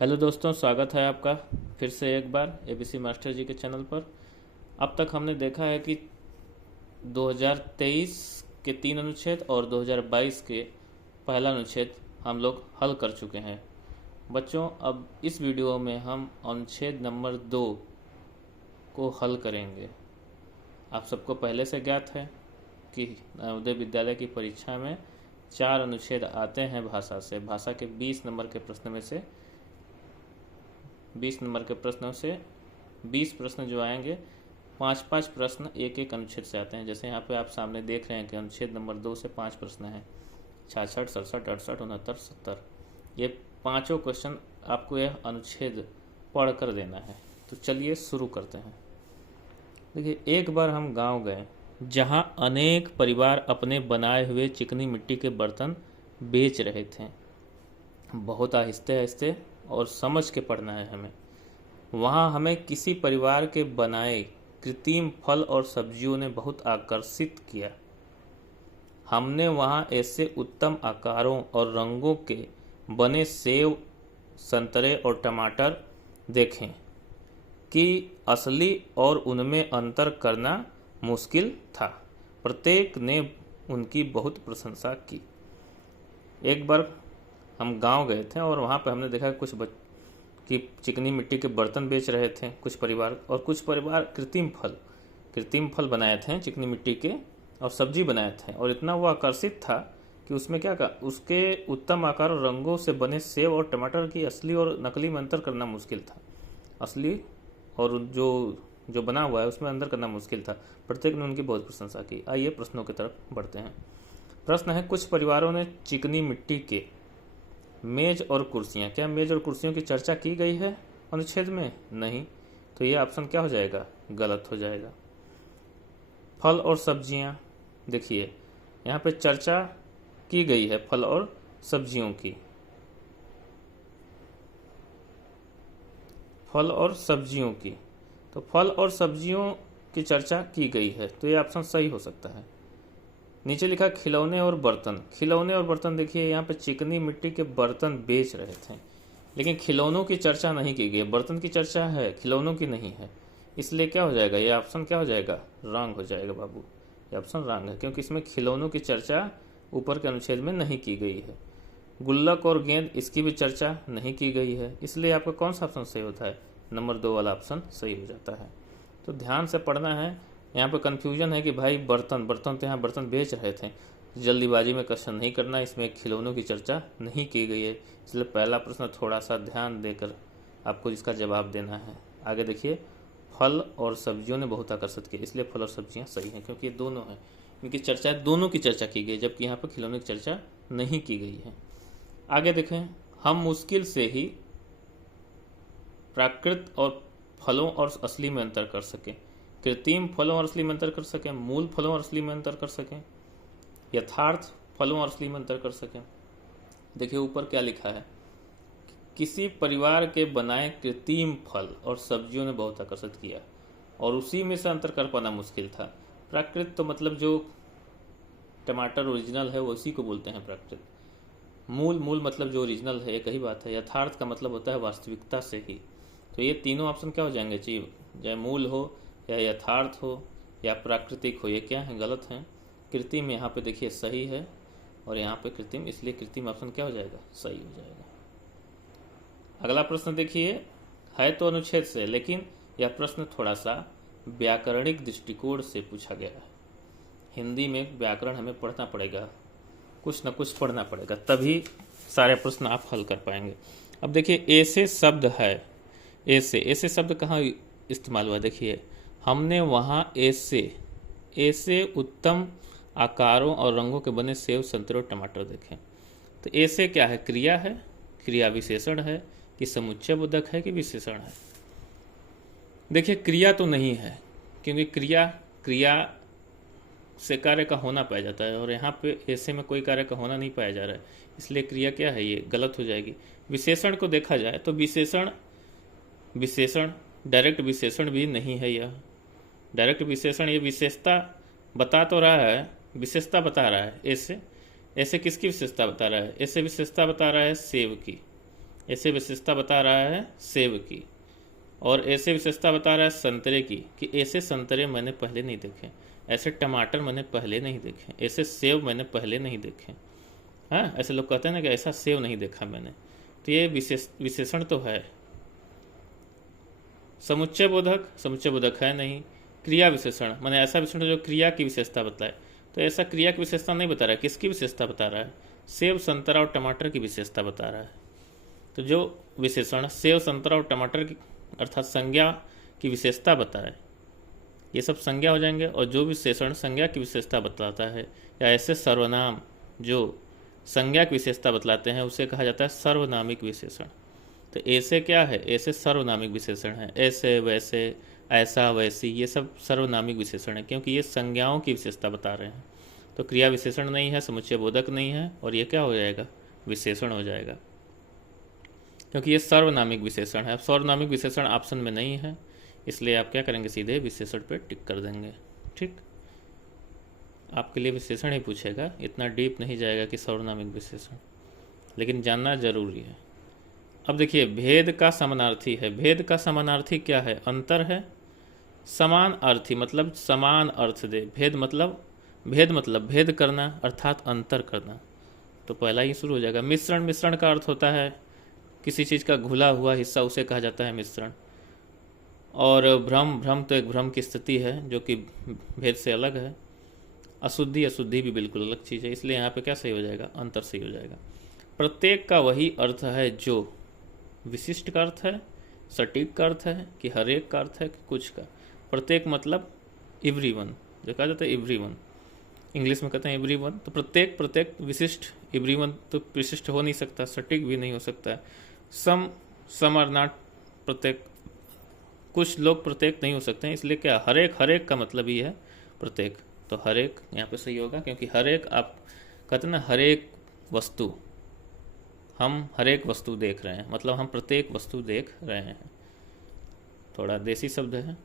Hello दोस्तों, स्वागत है आपका फिर से एक बार एबीसी मास्टर जी के चैनल पर। अब तक हमने देखा है कि 2023 के 3 अनुच्छेद और 2022 के पहला अनुच्छेद हम लोग हल कर चुके हैं। बच्चों, अब इस वीडियो में हम अनुच्छेद नंबर 2 को हल करेंगे। आप सबको पहले से ज्ञात है कि नवोदय विद्यालय की परीक्षा में 4 अनुच्छेद आते हैं भाषा से। भाषा के 20 नंबर के प्रश्न में से 20 नंबर के प्रश्नों से 20 प्रश्न जो आएंगे, 5-5 प्रश्न एक एक अनुच्छेद से आते हैं। जैसे यहाँ पे आप सामने देख रहे हैं कि अनुच्छेद नंबर 2 से 5 प्रश्न हैं, 66, 67, 68, 69, 70। ये पांचों क्वेश्चन आपको यह अनुच्छेद पढ़ कर देना है। तो चलिए शुरू करते हैं। देखिए, एक बार हम गांव गए जहां अनेक परिवार अपने बनाए हुए चिकनी मिट्टी के बर्तन बेच रहे थे। बहुत आहिस्ते आहिस्ते और समझ के पढ़ना है हमें। वहाँ हमें किसी परिवार के बनाए कृत्रिम फल और सब्जियों ने बहुत आकर्षित किया। हमने वहाँ ऐसे उत्तम आकारों और रंगों के बने सेब, संतरे और टमाटर देखे कि असली और उनमें अंतर करना मुश्किल था। प्रत्येक ने उनकी बहुत प्रशंसा की। एक बार हम गांव गए थे और वहाँ पे हमने देखा कुछ कि चिकनी मिट्टी के बर्तन बेच रहे थे कुछ परिवार, और कुछ परिवार कृत्रिम फल बनाए थे चिकनी मिट्टी के, और सब्जी बनाए थे। और इतना वो आकर्षित था कि उसमें क्या कहा, उसके उत्तम आकार और रंगों से बने सेब और टमाटर की असली और नकली में अंतर करना मुश्किल था। असली और जो बना हुआ है उसमें अंतर करना मुश्किल था। प्रत्येक ने उनकी बहुत प्रशंसा की। आइए प्रश्नों की तरफ बढ़ते हैं। प्रश्न है, कुछ परिवारों ने चिकनी मिट्टी के मेज और कुर्सियाँ, क्या मेज और कुर्सियों की चर्चा की गई है अनुच्छेद में? नहीं। तो ये ऑप्शन क्या हो जाएगा? गलत हो जाएगा। फल और सब्जियाँ, देखिए यहाँ पे चर्चा की गई है फल और सब्जियों की। फल और सब्जियों की, तो फल और सब्जियों की चर्चा की गई है, तो ये ऑप्शन सही हो सकता है। नीचे लिखा खिलौने और बर्तन। खिलौने और बर्तन, देखिए यहाँ पे चिकनी मिट्टी के बर्तन बेच रहे थे, लेकिन खिलौनों की चर्चा नहीं की गई। बर्तन की चर्चा है, खिलौनों की नहीं है। इसलिए क्या हो जाएगा? ये ऑप्शन क्या हो जाएगा? रॉन्ग हो जाएगा बाबू। ये ऑप्शन रॉन्ग है, क्योंकि इसमें खिलौनों की चर्चा ऊपर के अनुच्छेद में नहीं की गई है। गुल्लक और गेंद, इसकी भी चर्चा नहीं की गई है। इसलिए आपका कौन सा ऑप्शन सही होता है? नंबर 2 वाला ऑप्शन सही हो जाता है। तो ध्यान से पढ़ना है। यहाँ पे कन्फ्यूजन है कि भाई बर्तन तो यहाँ बर्तन बेच रहे थे, जल्दीबाजी में क्वेश्चन नहीं करना। इसमें खिलौनों की चर्चा नहीं की गई है, इसलिए पहला प्रश्न थोड़ा सा ध्यान देकर आपको इसका जवाब देना है। आगे देखिए, फल और सब्जियों ने बहुत आकर्षित किया, इसलिए फल और सब्जियाँ सही हैं, क्योंकि ये दोनों हैं, इनकी चर्चा, दोनों की चर्चा की गई, जबकि यहाँ पर खिलौनों की चर्चा नहीं की गई है। आगे देखें, हम मुश्किल से ही प्राकृत और फलों और असली में अंतर कर सकें। कृत्रिम फलों और असली में अंतर कर सकें, मूल फलों और असली में अंतर कर सकें, यथार्थ फलों और असली में अंतर कर सकें। देखिए ऊपर क्या लिखा है, किसी परिवार के बनाए कृत्रिम फल और सब्जियों ने बहुत आकर्षित किया, और उसी में से अंतर कर पाना मुश्किल था। प्राकृत तो मतलब जो टमाटर ओरिजिनल है वो उसी को बोलते हैं प्राकृत। मूल मतलब जो ओरिजिनल है, एक ही बात है। यथार्थ का मतलब होता है वास्तविकता से ही। तो ये तीनों ऑप्शन क्या हो जाएंगे? चाहे मूल हो या यथार्थ हो या प्राकृतिक हो, ये क्या है? गलत है। कृत्रिम यहाँ पे देखिए सही है, और यहाँ पे कृत्रिम, इसलिए कृत्रिम ऑप्शन क्या हो जाएगा? सही हो जाएगा। अगला प्रश्न देखिए, है तो अनुच्छेद से, लेकिन यह प्रश्न थोड़ा सा व्याकरणिक दृष्टिकोण से पूछा गया है। हिंदी में व्याकरण हमें पढ़ना पड़ेगा, कुछ न कुछ पढ़ना पड़ेगा, तभी सारे प्रश्न आप हल कर पाएंगे। अब देखिए, ऐसे शब्द है, ऐसे शब्द कहाँ इस्तेमाल हुआ? देखिए, हमने वहाँ ऐसे उत्तम आकारों और रंगों के बने सेब, संतरे और टमाटर देखे। तो ऐसे क्या है? क्रिया है, क्रिया विशेषण है कि समुच्चय बोधक है कि विशेषण है? देखिए, क्रिया तो नहीं है, क्योंकि क्रिया से कार्य का होना पाया जाता है, और यहाँ पे ऐसे में कोई कार्य का होना नहीं पाया जा रहा है, इसलिए क्रिया क्या है? ये गलत हो जाएगी। विशेषण को देखा जाए तो विशेषण डायरेक्ट विशेषण भी नहीं है। यह डायरेक्ट विशेषण, ये विशेषता बता तो रहा है, विशेषता बता रहा है। ऐसे किसकी विशेषता बता रहा है? ऐसे विशेषता बता रहा है सेब की, ऐसे विशेषता बता रहा है सेब की, और ऐसे विशेषता बता रहा है संतरे की कि ऐसे संतरे मैंने पहले नहीं देखे, ऐसे टमाटर मैंने पहले नहीं देखे, ऐसे सेब मैंने पहले नहीं देखे। हाँ, ऐसे लोग कहते हैं ना कि ऐसा सेब नहीं देखा मैंने, तो ये विशेषण तो है। समुच्चय बोधक है नहीं। क्रिया विशेषण माने ऐसा विशेषण जो क्रिया की विशेषता बताए, तो ऐसा क्रिया की विशेषता नहीं बता रहा है, किसकी विशेषता बता रहा है? सेब, संतरा और टमाटर की विशेषता बता रहा है। तो जो विशेषण सेब, संतरा और टमाटर की अर्थात संज्ञा की विशेषता बताए, ये सब संज्ञा हो जाएंगे। और जो विशेषण संज्ञा की विशेषता बतलाता है या ऐसे सर्वनाम जो संज्ञा की विशेषता बतलाते हैं उसे कहा जाता है सर्वनामिक विशेषण। तो ऐसे क्या है? ऐसे सर्वनामिक विशेषण है। ऐसे, वैसे, ऐसा, वैसी, ये सब सर्वनामिक विशेषण है क्योंकि ये संज्ञाओं की विशेषता बता रहे हैं। तो क्रिया विशेषण नहीं है, समुच्चय बोधक नहीं है, और ये क्या हो जाएगा? विशेषण हो जाएगा क्योंकि ये सर्वनामिक विशेषण है। अब सर्वनामिक विशेषण ऑप्शन में नहीं है, इसलिए आप क्या करेंगे? सीधे विशेषण पे टिक कर देंगे। ठीक, आपके लिए विशेषण ही पूछेगा, इतना डीप नहीं जाएगा कि सर्वनामिक विशेषण, लेकिन जानना जरूरी है। अब देखिए, भेद का समानार्थी है। भेद का समानार्थी क्या है? अंतर है। समान अर्थी मतलब समान अर्थ दे। भेद मतलब भेद करना अर्थात अंतर करना। तो पहला ही शुरू हो जाएगा। मिश्रण का अर्थ होता है किसी चीज़ का घुला हुआ हिस्सा, उसे कहा जाता है मिश्रण। और भ्रम तो एक भ्रम की स्थिति है जो कि भेद से अलग है। अशुद्धि भी बिल्कुल अलग चीज़ है, इसलिए यहाँ पे क्या सही हो जाएगा? अंतर सही हो जाएगा। प्रत्येक का वही अर्थ है जो विशिष्ट का अर्थ है, सटीक का अर्थ है, कि हर एक का अर्थ है, कि कुछ का। प्रत्येक मतलब एवरीवन, जो कहा जाता है एवरीवन, इंग्लिश में कहते हैं एवरीवन। तो प्रत्येक विशिष्ट, एवरीवन तो विशिष्ट हो नहीं सकता, सटीक भी नहीं हो सकता है। सम आर नॉट प्रत्येक, कुछ लोग प्रत्येक नहीं हो सकते हैं, इसलिए क्या हर एक का मतलब ही है प्रत्येक। तो हर एक यहाँ पे सही होगा क्योंकि हर एक, आप कहते हैं ना हर एक वस्तु, हम हर एक वस्तु देख रहे हैं, मतलब हम प्रत्येक वस्तु देख रहे हैं। थोड़ा देसी शब्द है,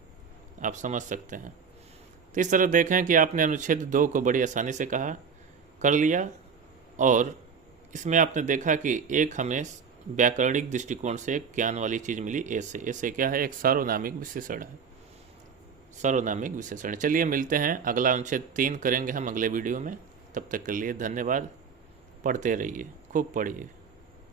आप समझ सकते हैं। तो इस तरह देखें कि आपने अनुच्छेद 2 को बड़ी आसानी से कर लिया, और इसमें आपने देखा कि एक हमें व्याकरणिक दृष्टिकोण से एक ज्ञान वाली चीज़ मिली। ऐसे क्या है? एक सार्वनामिक विशेषण है। सार्वनामिक विशेषण। चलिए मिलते हैं, अगला अनुच्छेद 3 करेंगे हम अगले वीडियो में। तब तक के लिए धन्यवाद। पढ़ते रहिए, खूब पढ़िए।